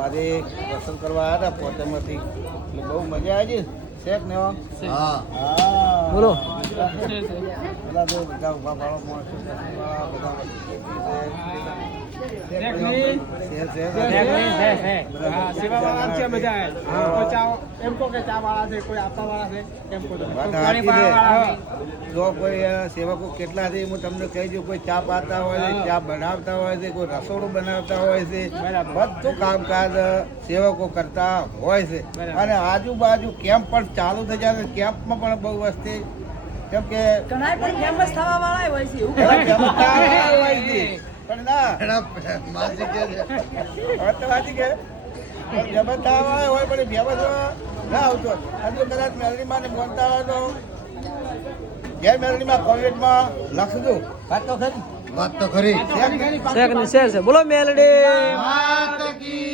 આજે પસંદ કરવા આવ્યા હતા પોતામાંથી એટલે બહુ મજા આવી શેખ ને હા બોલો બધા બહુ બધા ઉભા પાડો માણસો બધા જો કોઈ સેવકો કેટલા છે હું તમને કહી દઉં કોઈ ચા પાતા હોય છે ચા બનાવતા હોય છે કોઈ રસોડું બનાવતા હોય છે બધું કામકાજ સેવકો કરતા હોય છે અને આજુબાજુ કેમ્પ પણ ચાલુ થઈ જાય કેમ્પમાં પણ બહુ વસ્તી કેમ કે ફેમસ થવા વાળા હોય છે પણ ના માસી કે જબરદસ્ત હોય પણ વ્યવસ્થા ના આવતો હજુ કદાચ મેલડીમાં ને બોલતા હોય તો ઘેર મેલડીમાં કોલેજમાં લખજો વાત તો ખરી શેખ ને શેર છે બોલો મેલડી